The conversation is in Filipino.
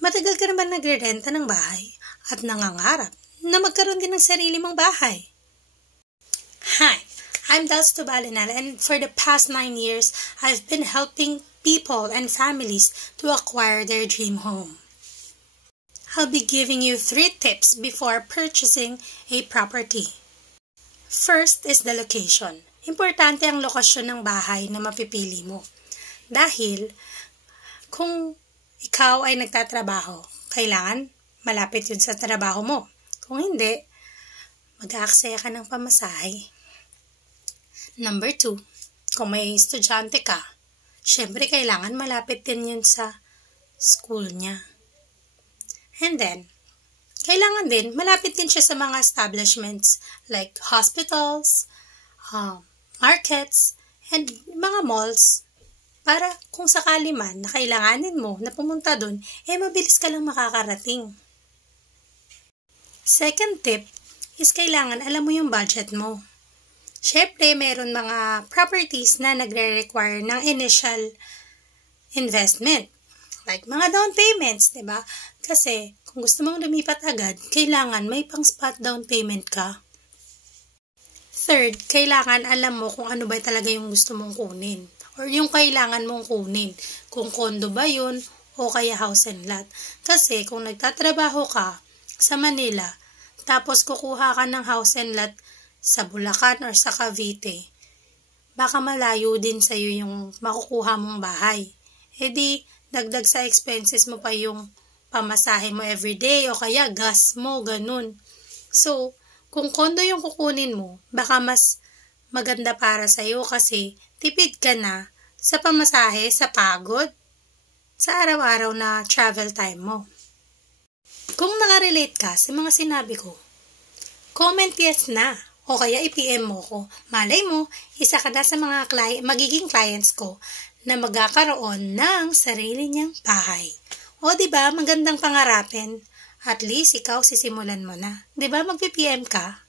Matagal ka naman nagre-renta ng bahay at nangangarap na magkaroon din ng sarili mong bahay. Hi, I'm Dels Tubalinal, and for the past 9 years, I've been helping people and families to acquire their dream home. I'll be giving you 3 tips before purchasing a property. First is the location. Importante ang lokasyon ng bahay na mapipili mo. Dahil kung ikaw ay nagtatrabaho, kailangan malapit yun sa trabaho mo. Kung hindi, mag-aaksaya ka ng pamasahe. Number 2, kung may estudyante ka, syempre kailangan malapit din yun sa school niya. And then, kailangan din malapit din siya sa mga establishments like hospitals, markets, and mga malls. Para kung sakali man na kailanganin mo na pumunta doon, mabilis ka lang makakarating. Second tip is kailangan alam mo yung budget mo. Syempre, meron mga properties na nagre-require ng initial investment. Like mga down payments, diba? Kasi kung gusto mong lumipat agad, kailangan may pang spot down payment ka. Third, kailangan alam mo kung ano ba talaga yung gusto mong kunin. Or yung kailangan mong kunin. Kung condo ba yun o kaya house and lot. Kasi kung nagtatrabaho ka sa Manila, tapos kukuha ka ng house and lot sa Bulacan or sa Cavite, baka malayo din sa'yo yung makukuha mong bahay. Di, dagdag sa expenses mo pa yung pamasahe mo everyday o kaya gas mo, ganun. So, kung condo yung kukunin mo, baka mas maganda para sa'yo kasi tipid ka na sa pamasahe, sa pagod, sa araw-araw na travel time mo. Kung nakarelate ka sa mga sinabi ko, comment yes na o kaya i-PM mo ko. Malay mo, isa ka na sa mga magiging clients ko na magkakaroon ng sarili niyang bahay. O diba, magandang pangarapin. At least ikaw sisimulan mo na. Diba, mag-PM ka?